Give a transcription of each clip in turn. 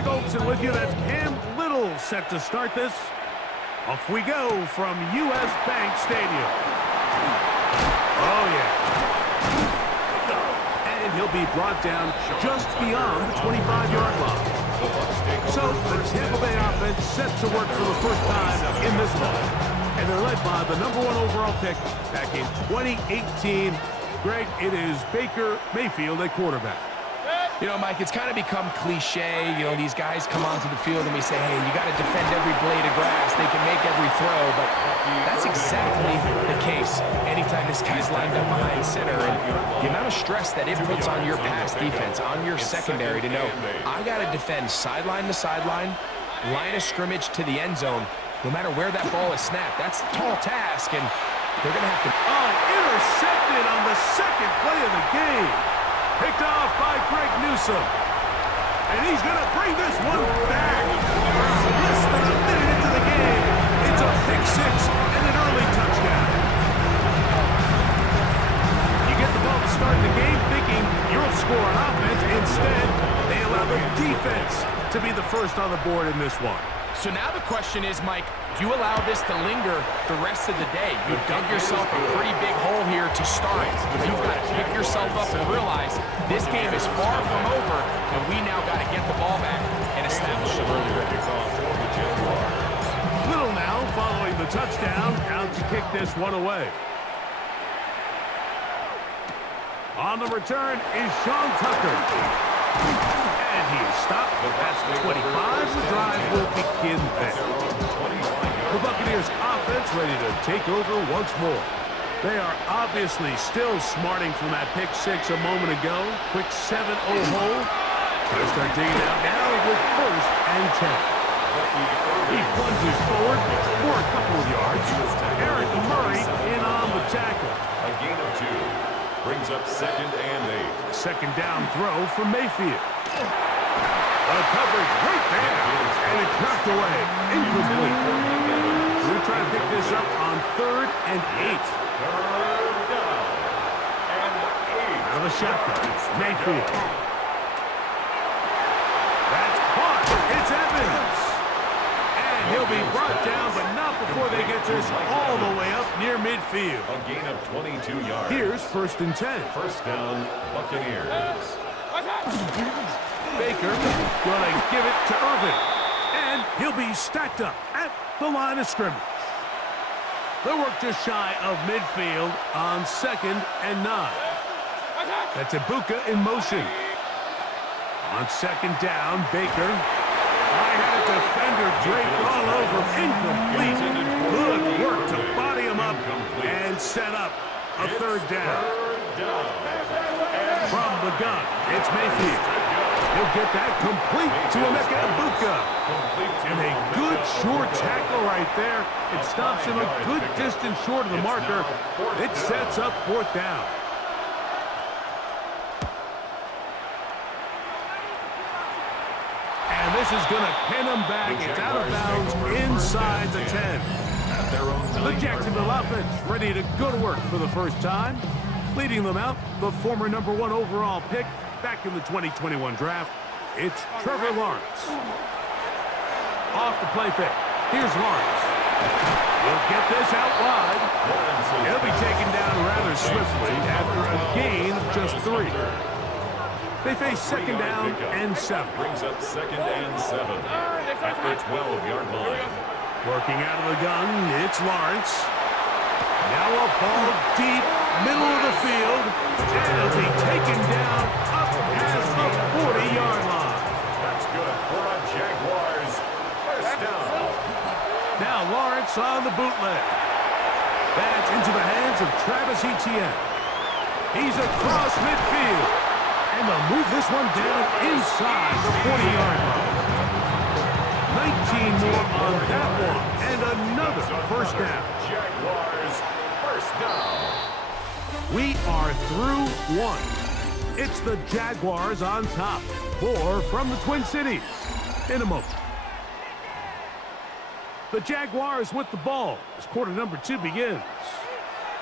Greg Olson with you. That's Cam Little set to start this. Off we go from U.S. Bank Stadium. Oh, yeah. And he'll be brought down just beyond the 25-yard line. So the Tampa Bay offense set to work for the first time in this one. And they're led by the #1 overall pick back in 2018. Greg, it is Baker Mayfield at quarterback. You know, Mike, it's kind of become cliche. You know, these guys come onto the field and we say, hey, you got to defend every blade of grass. They can make every throw, but that's exactly the case anytime this guy's lined up behind center. And the amount of stress that it puts on your pass defense, on your secondary to know, I got to defend sideline to sideline, line of scrimmage to the end zone, no matter where that ball is snapped. That's a tall task, and they're going to have to... Oh, intercepted on the second play of the game. Picked off by Greg Newsome. And he's going to bring this one back. Less than a minute into the game. It's a pick six and an early touchdown. You get the ball to start the game thinking you'll score on offense. Instead, they allow the defense to be the first on the board in this one. So now the question is, Mike, do you allow this to linger the rest of the day? You've dug yourself a pretty big hole here to start, but you've got to pick yourself up and realize this game is far from over, and we now got to get the ball back and establish an early rhythm. Little now following the touchdown, out to kick this one away. On the return is Sean Tucker. And he is stopped at the 25. The drive will begin there. The Buccaneers offense ready to take over once more. They are obviously still smarting from that pick six a moment ago. Quick 7-0 hole. They start digging out now with 1st and 10. He plunges forward for a couple of yards. Eric Murray in on the tackle. A gain of 2. Brings up 2nd and 8. Second down throw for Mayfield. The coverage right there. And it's knocked away. Incomplete. We're trying to pick this up on 3rd and 8. Out of the shotgun. Mayfield. That's caught. It's Evans. And he'll be brought down, but not before they get this all the way up near midfield. A gain of 22 yards. Here's 1st and 10. First down, Buccaneers. Baker going to give it to Irvin. And he'll be stacked up at the line of scrimmage. They'll work just shy of midfield on 2nd and 9. That's Ibuka in motion. On 2nd down, Baker. I had a defender draped all over. Incomplete. Good work to body him up and set up a 3rd down. From the gun, it's Mayfield. He'll get that complete to Emeka Ibuka. And a good short tackle right there. It stops him a good distance short of the marker. It sets up 4th down. And this is going to pin him back. It's out of bounds inside the 10. The Jacksonville offense ready to go to work for the first time. Leading them out, the former #1 overall pick back in the 2021 draft. It's Trevor Lawrence. Off the play fake. Here's Lawrence. He'll get this out wide. He'll be taken down rather swiftly after a gain of just 3. They face 2nd down and 7. Brings up 2nd and 7 at the 12-yard line. Working out of the gun, it's Lawrence. Now a ball deep, middle of the field, and it'll be taken down up at the 40-yard line. That's good for a Jaguars first down. Now Lawrence on the bootleg. That's into the hands of Travis Etienne. He's across midfield. And they'll move this one down inside the 40-yard line. 19 more on that one. And another first down. Jaguars first down. We are through 1. It's the Jaguars on top. 4 from the Twin Cities. In a moment. The Jaguars with the ball as quarter number 2 begins.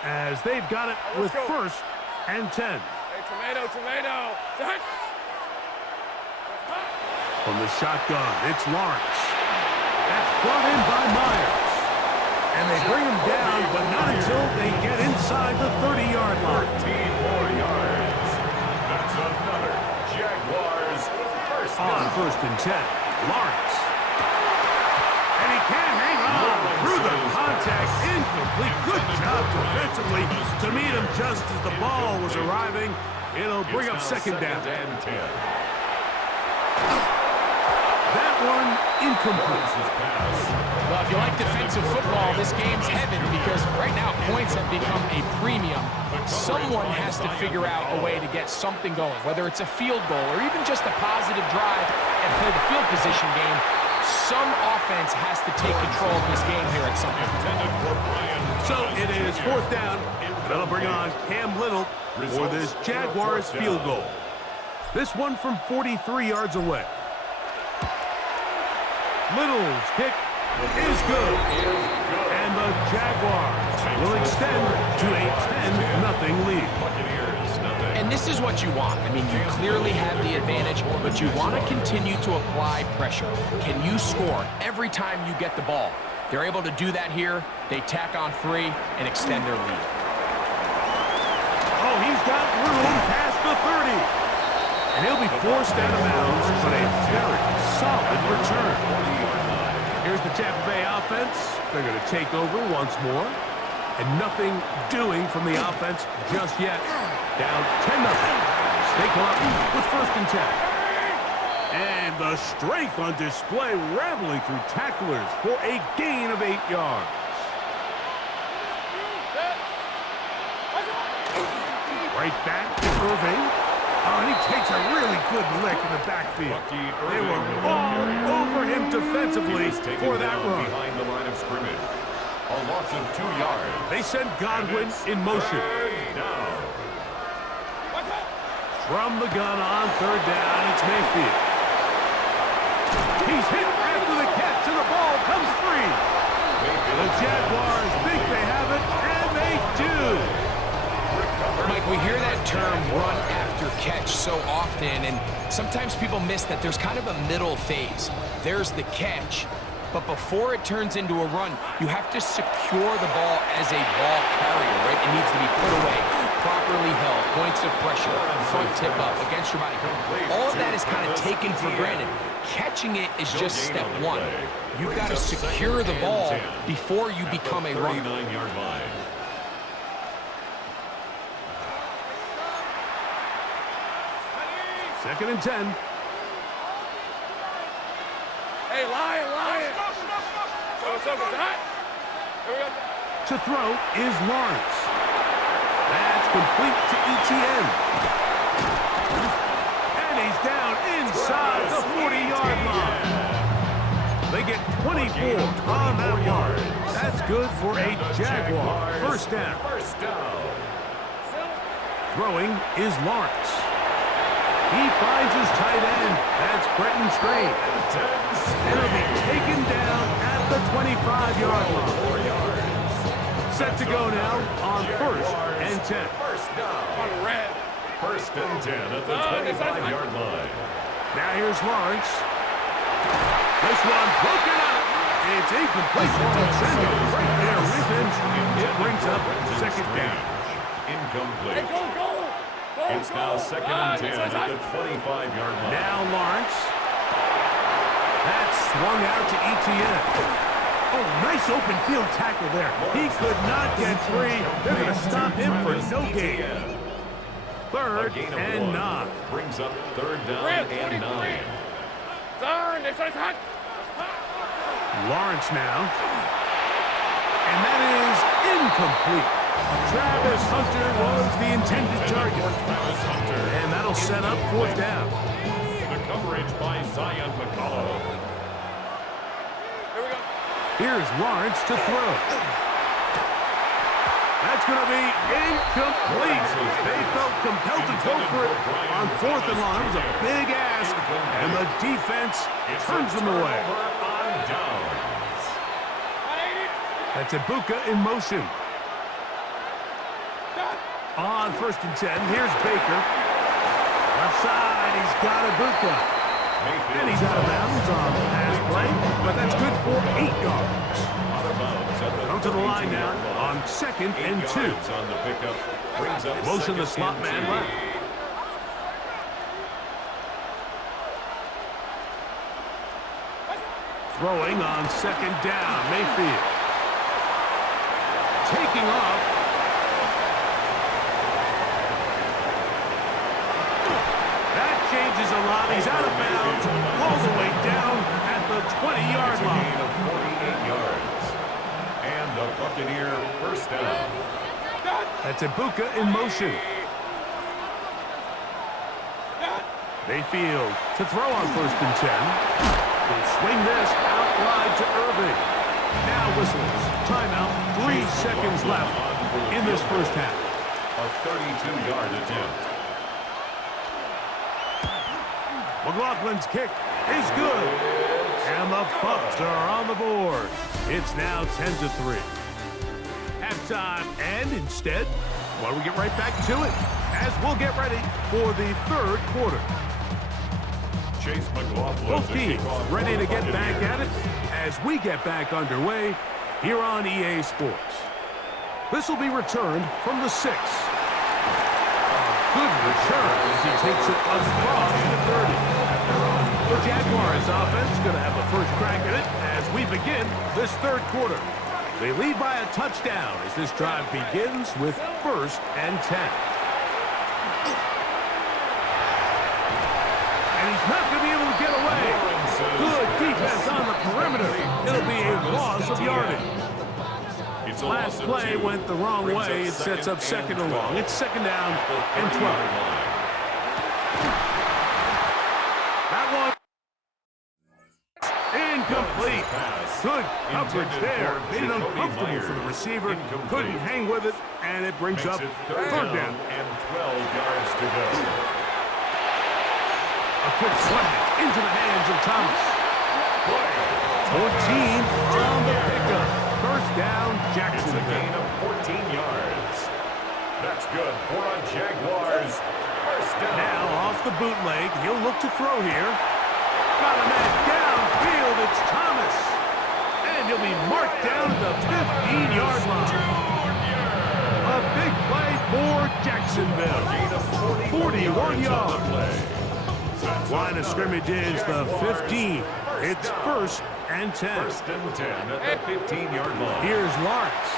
As they've got it with 1st and 10. Tomato. From the shotgun, it's Lawrence. That's brought in by Myers. And they bring him down, but not until they get inside the 30-yard line. 14 yards. That's another Jaguars first down. On 1st and 10, Lawrence. And he can't hang on through the contact. Incomplete. Good job defensively to meet him just as the ball was arriving. It'll bring up second down. And 10. That one incomplete. Well, if you like defensive football, this game's heaven because right now points have become a premium. Someone has to figure out a way to get something going, whether it's a field goal or even just a positive drive and play the field position game. Some offense has to take control of this game here at some point. So it is 4th down. That'll bring on Cam Little for this Jaguars field goal. This one from 43 yards away. Little's kick is good. And the Jaguars will extend to a 10-0 lead. And this is what you want. I mean, you clearly have the advantage, but you want to continue to apply pressure. Can you score every time you get the ball? They're able to do that here. They tack on 3 and extend their lead. Oh, he's got room past the 30. And he'll be forced out of bounds, but a very solid return. Here's the Tampa Bay offense. They're going to take over once more. And nothing doing from the offense just yet. Down 10-0. They come up with 1st and 10. And the strength on display, rambling through tacklers for a gain of 8 yards. Right back to Irving. Oh, and he takes a really good lick in the backfield. They were all over him defensively for that run. Behind the line of scrimmage. A loss of 2 yards. They send Godwin in motion. From the gun on 3rd down, it's Mayfield. He's hit after the catch, and the ball comes free. The Jaguars think they have it, and they do. Mike, we hear that term run after catch so often, and sometimes people miss that there's kind of a middle phase. There's the catch, but before it turns into a run, you have to secure the ball as a ball carrier, right? It needs to be put away, properly held, points of pressure, front tip up, against your body. All of that is kind of taken for granted. Catching it is just step 1. You've got to secure the ball before you become a runner. 39-yard line. Second and 10. Hey, Lion! To throw is Lawrence. That's complete to Etienne. And he's down inside the 40-yard line. They get 24 on that one. That's good for a Jaguar. 1st down. Throwing is Lawrence. He finds his tight end. That's Brenton Strange. And he'll be taken down at the 25-yard line. Set to go now on 1st and 10. First down. 1st and 10 at the 25-yard line. Now here's Lawrence. This one broken up. It's incomplete. Defender right there with him. It brings up 2nd down. Incomplete. It's now 2nd and 10 at the 25-yard line. Now Lawrence. That's swung out to Etienne. Oh, nice open field tackle there. He could not get free. They're going to stop him for no gain. 3rd and 9. Brings up 3rd down and 9. Lawrence now. And that is incomplete. Travis Hunter was the intended target. And that'll set up 4th down. The coverage by Zion McCullough. Here's Lawrence to throw. That's going to be incomplete. They felt compelled to go for it on 4th and long. It was a big ask, and the defense turns them away. That's Ibuka in motion. On 1st and 10, here's Baker. Left side, he's got Ibuka. And he's out of bounds on the pass play, but that's good for 8 yards. Come to the line now on 2nd and 2. On the pickup. Brings up Motion the 2nd slot and man 2. left. Throwing on 2nd down, Mayfield. Taking off. That changes a lot. He's out of bounds all the way down at the 20-yard line. Gain of 48 yards. And the Buccaneer first down. That's Ibuka in motion. Mayfield to throw on 1st and 10. Will swing this out wide to Irving. Now whistles. Timeout. 3 seconds left in this first half. A 32-yard attempt. McLaughlin's kick is good. And the Bucs are on the board. It's now 10-3. Halftime, and instead, why don't we get right back to it as we'll get ready for the 3rd quarter. Chase McLaughlin. Both teams ready to get back at it as we get back underway here on EA Sports. This will be returned from the 6. Good return as he takes it across the 30. The Jaguars offense going to have the first crack at it as we begin this 3rd quarter. They lead by a touchdown as this drive begins with 1st and 10. And he's not going to be able to get away. Good defense on the perimeter. It'll be a loss of yardage. Last play went the wrong way. It sets up 2nd and long. It's 2nd down and 12. That one incomplete. Good coverage there. Made it uncomfortable for the receiver. Couldn't hang with it, and it brings up 3rd down. And 12 yards to go. A quick swing into the hands of Thomas. 14 on the pickup. First down, It's a Jacksonville. gain of 14 yards. That's good for a Jaguars. First down. Now off the bootleg, he'll look to throw here. Got a man downfield, it's Thomas. And he'll be marked down at the 15-yard line. A big play for Jacksonville. 41 yards. Line of scrimmage is the 15. It's 1st and 10. 1st and 10 at the 15-yard line. Here's Lawrence.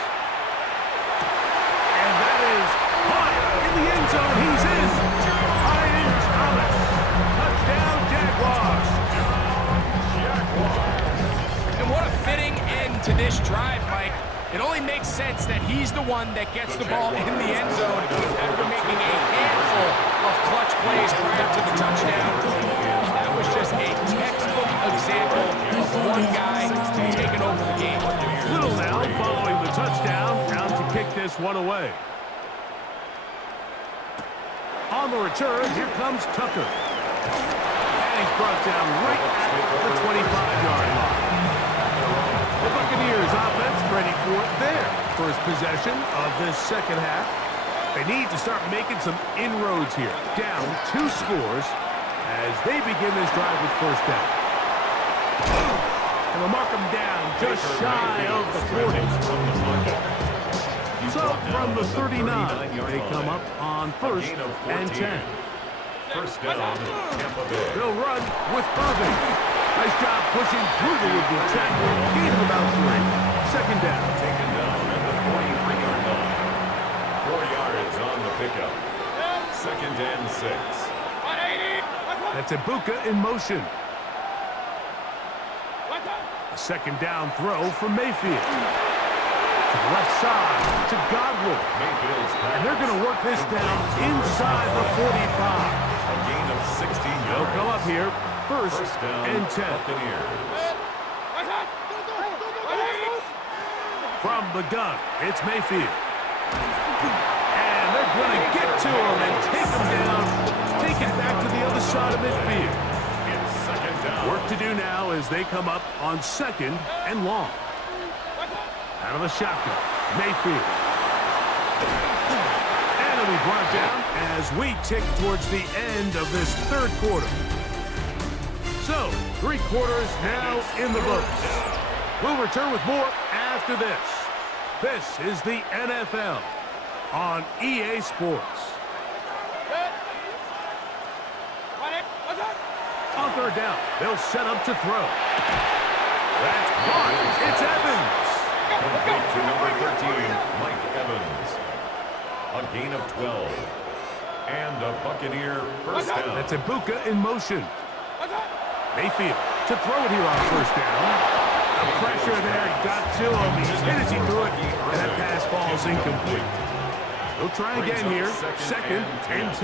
And that is caught in the end zone. He's in. Ryan Thomas. Touchdown, Jaguars. And what a fitting end to this drive, Mike. It only makes sense that he's the one that gets the ball in the end zone after making a handful of clutch plays prior to the touchdown. That was just a textbook example of one guy taking over the game. Little now following the touchdown, out to kick this one away. On the return, here comes Tucker. And he's brought down right at the 25-yard line. The Buccaneers offense ready for their first possession of this second half. They need to start making some inroads here. Down 2 scores as they begin this drive with first down. And they'll mark them down just shy of the 40. So from the 39, they come up on 1st and 10. First down, Tampa Bay. They'll run with Irving. Nice job pushing through the would-be tackle. Gain of about 3. 2nd down. Taken down at the 43-yard line. 4 yards on the pickup. 2nd and 6. That's Ibuka in motion. A 2nd down throw from Mayfield. To the left side to Godwin. Mayfield's pass. And they're going to work this down inside the 45. A gain of 16 They'll yards. go up here. First down, and 10. Buccaneers. From the gun, it's Mayfield. And they're going to get to him and take him down. Take it back to the other side of midfield. It's 2nd down. Work to do now as they come up on 2nd and long. Out of the shotgun, Mayfield. And it'll be brought down as we tick towards the end of this 3rd quarter. So, 3 quarters now in the books. We'll return with more after this. This is the NFL on EA Sports. On 3rd down, they'll set up to throw. That's caught. It's Evans. Complete to number 13, Mike Evans. A gain of 12. And a Buccaneer first down. That's Ibuka in motion. Mayfield to throw it here on 1st down. The pressure there got to him. He hit as he threw it, and that pass falls incomplete. They'll try again here. 2nd and 10.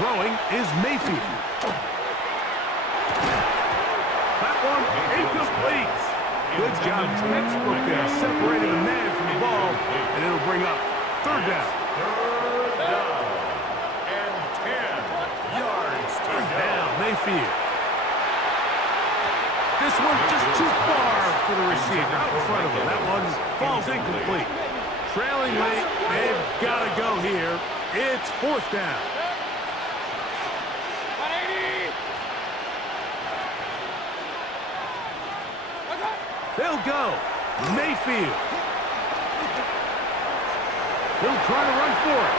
Throwing is Mayfield. That one incomplete. Good job, textbook there, separating the man from the ball, and it'll bring up 3rd down. 3rd down. And 10 yards to go. Now, Mayfield. This one just too far for the receiver, out in front of him. That one falls incomplete. Trailing late, they've got to go here. It's 4th down. They'll go. Mayfield. He'll try to run for it.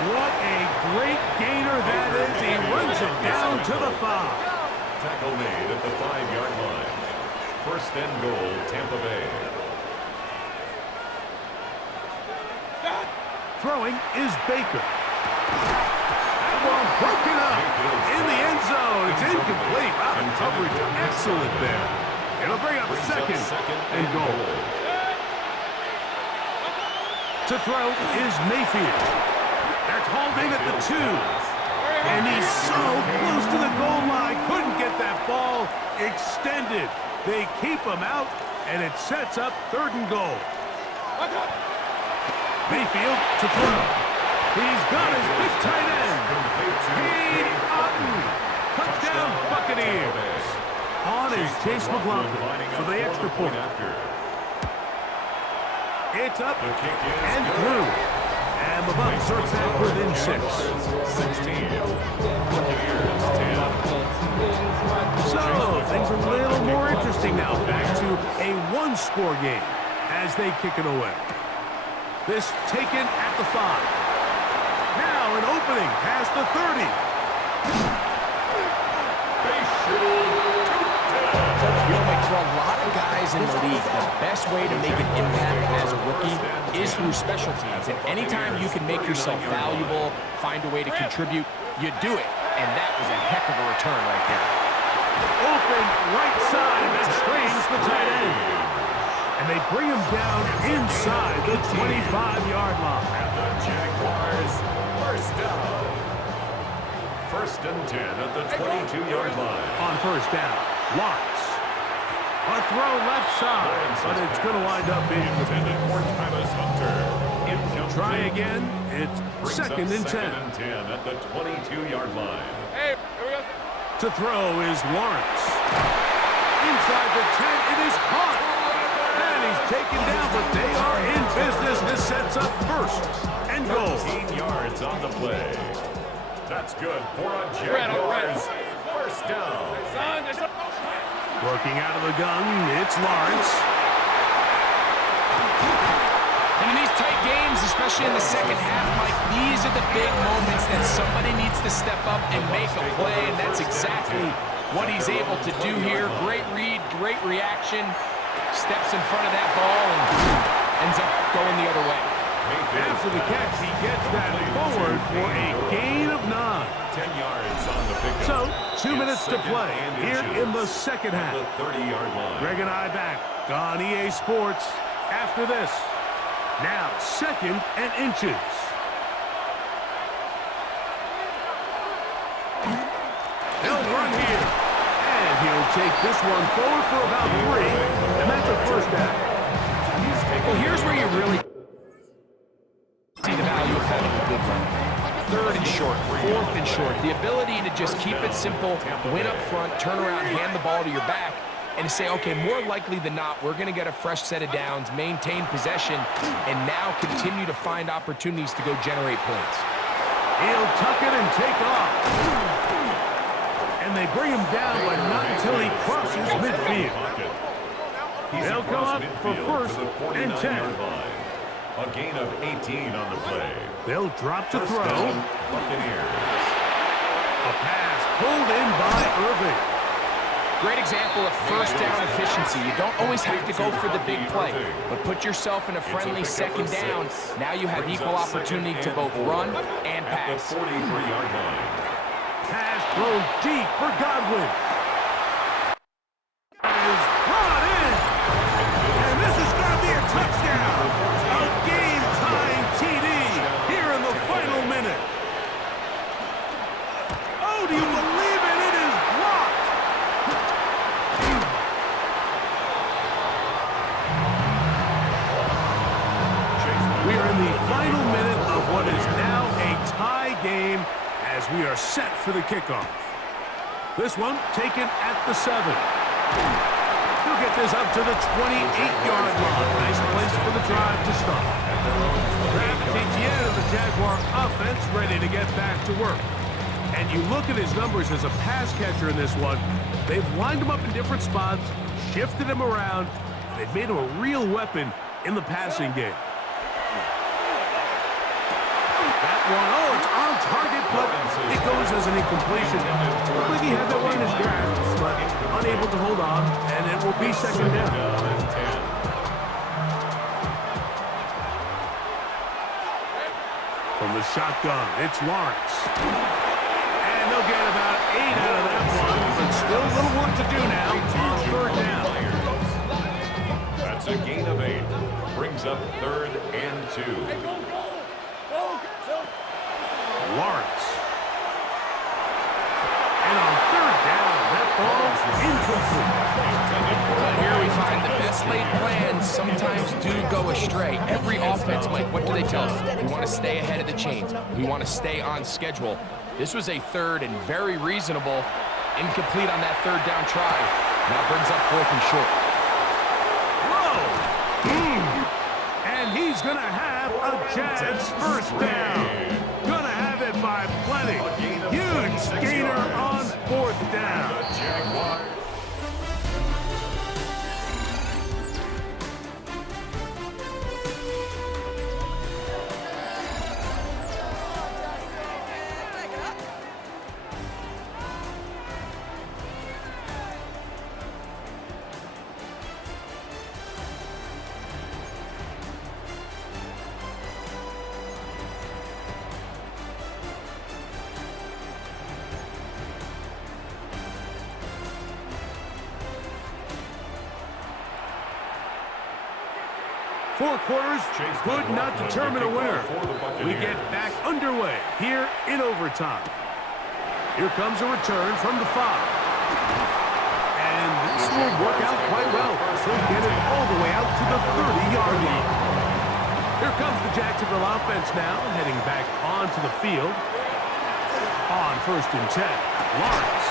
What a great gainer that is. He runs it down to the 5. Tackle made at the 5-yard line. 1st and goal, Tampa Bay. Throwing is Baker. That one broken up in the end zone. It's incomplete. Wow, the coverage excellent there. It'll bring up 2nd and goal. To throw is Mayfield. That's holding at the 2. And he's so close to the goal line. Couldn't get that ball extended. They keep him out, and it sets up 3rd and goal. Mayfield to throw. He's got his big tight end. Cade Otton. Touchdown, Buccaneers. On is Chase McLaughlin for the extra point. It's up and through. And the Bucs are back within 6. 16. Buccaneers 10. So, things are a little more interesting now. Back to a 1-score game as they kick it away. This taken at the 5. Now an opening past the 30. You know, Mike, for a lot of guys in the league, the best way to make an impact as a rookie is through special teams. And anytime you can make yourself valuable, find a way to contribute, you do it. And that was a heck of a return right there. Open right side that screens the tight end. And they bring him down inside the 25-yard line. And the Jaguars first down. 1st and 10 at the 22-yard line. On 1st down, Lawrence. A throw left side, but it's going to wind up being intended for Travis Hunter. Try again. It's 2nd and 10. 2nd and 10 at the 22-yard line. Hey, here we go. To throw is Lawrence. Inside the 10, it is caught. And he's taken down, but they are in business. This sets up 1st and goal. 13 yards on the play. That's good for a Jaguars first down. Working out of the gun, it's Lawrence. And in these tight games, especially in the second half, Mike, these are the big moments that somebody needs to step up and make a play, and that's exactly what he's able to do here. Great read, great reaction, steps in front of that ball and ends up going the other way. After the catch, he gets that forward for a gain of 9. 10 yards on the pickup. So, 2 minutes to play here in the second half. The 30-yard line. Greg and I back on EA Sports after this. Now, 2nd and inches. They'll run here. And he'll take this one forward for about 3. And that's a 1st down. Well, here's where you really see the value of having a good run. 3rd and short, 4th and short. The ability to just keep it simple, win up front, turn around, hand the ball to your back, and say, okay, more likely than not, we're going to get a fresh set of downs, maintain possession, and now continue to find opportunities to go generate points. He'll tuck it and take off. And they bring him down, but not until he crosses midfield. They'll come up for first and 10. A gain of 18 on the play. They'll drop to First throw. down, Buccaneers. A pass pulled in by Irving. Great example of first down efficiency. You don't always have to go for the big play, but put yourself in a friendly second down. Now you have equal opportunity to both run and pass. At the 43-yard line. Pass thrown deep for Godwin. Is brought in. And this is going to be a touchdown. A game-tying TD here in the final minute. Oh, do you believe it? It is blocked. We are in the final minute of what is now a tie game as we are set for the kickoff. This one taken at the 7. He'll get this up to the 28-yard line. Nice place for the drive to start. Travis Etienne of the Jaguar offense ready to get back to work. And you look at his numbers as a pass catcher in this one. They've lined him up in different spots, shifted him around, and they've made him a real weapon in the passing game. That one, oh, it's on target, but it goes as an incompletion. Looked like he had that one in his grasp, but unable to hold on, and it will be second down. From the shotgun, it's Lawrence. And they'll get about 8 out of that one, but still a little work to do now on third down. That's a gain of 8. Brings up 3rd and 2. Lawrence. And on third down, that ball incomplete. But here we find the best laid plans sometimes do go astray. Every offense, Mike, what do they tell us? We want to stay ahead of the chains. We want to stay on schedule. This was a third and very reasonable. Incomplete on that third down try. Now brings up 4th and short. Whoa! And he's going to have a Jags first down. Going to have it by plenty. Huge gainer on 4th down. Four quarters could not determine a winner. We get back underway here in overtime. Here comes a return from the 5. And this will work out quite well. He'll get it all the way out to the 30-yard line. Here comes the Jacksonville offense now, heading back onto the field. On 1st and 10, Lawrence.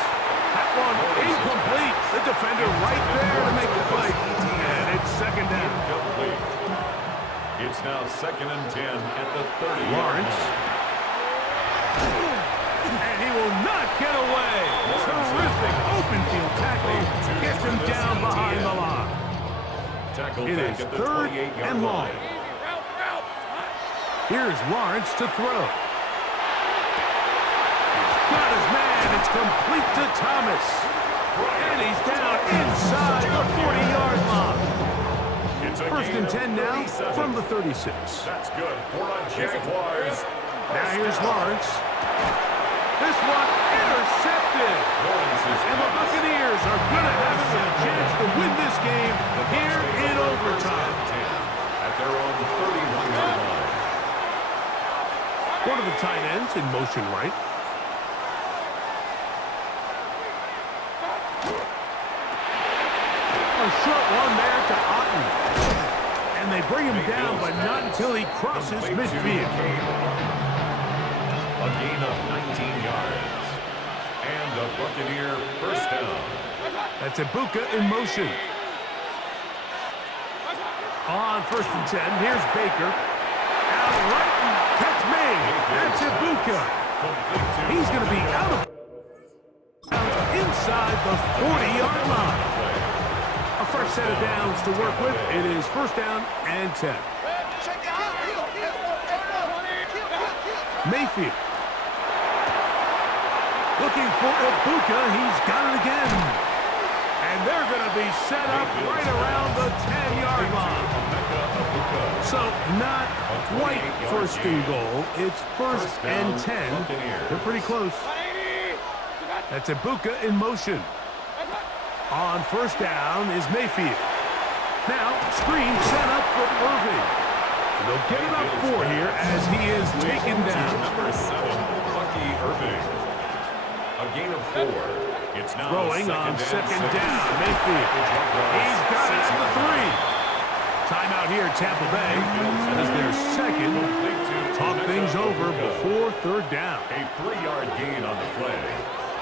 That one incomplete. The defender right there to make the play. And it's second down. It's now 2nd and 10 at the 30. Lawrence. And he will not get away. Terrific open field tackle. Gets him down behind the line. It is 3rd and long. Here's Lawrence to throw. He's got his man. It's complete to Thomas. And he's down inside the 40-yard line. 1st and 10 now from the 36. That's good for a Jaguars. Now here's Lawrence. This one intercepted. And the Buccaneers are going to have a chance to win this game here in overtime. At their own 31-yard line. One of the tight ends in motion right. A short one there to Otten. And they bring him down, but not until he crosses midfield. A gain of 19 yards. And a Buccaneer first down. That's Ibuka in motion. On 1st and 10, here's Baker. Out right, and catch made. That's Ibuka. He's going to be out of bounds inside the 40-yard line. A fresh set of downs to work with. It is 1st down and 10. Mayfield. Looking for Ibuka. He's got it again. And they're going to be set up right around the 10-yard line. So not quite 1st and goal. It's 1st and 10. They're pretty close. That's Ibuka in motion. On 1st down is Mayfield. Now, screen set up for Irving. And they'll get it up 4 here as he is taken down. Number 7, Bucky Irving. A gain of 4. It's now throwing on 2nd down. Mayfield. He's got it at the 3. Timeout here, Tampa Bay. That is their second. Talk things over before 3rd down. A 3-yard gain on the play.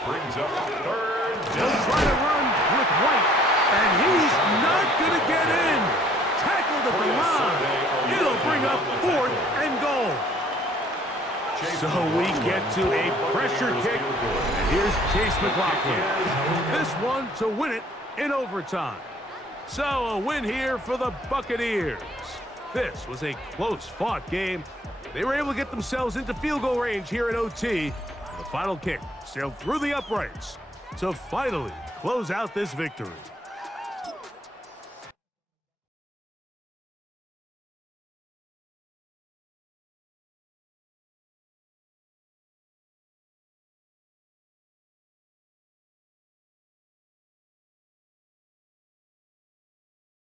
Brings up 3rd down. They'll try to run with White, and he's not going to get in. Tackled at the line. It'll bring up 4th and goal. So we get to a pressure kick. And here's Chase McLaughlin. This one to win it in overtime. So a win here for the Buccaneers. This was a close-fought game. They were able to get themselves into field goal range here in OT. The final kick sailed through the uprights to finally close out this victory.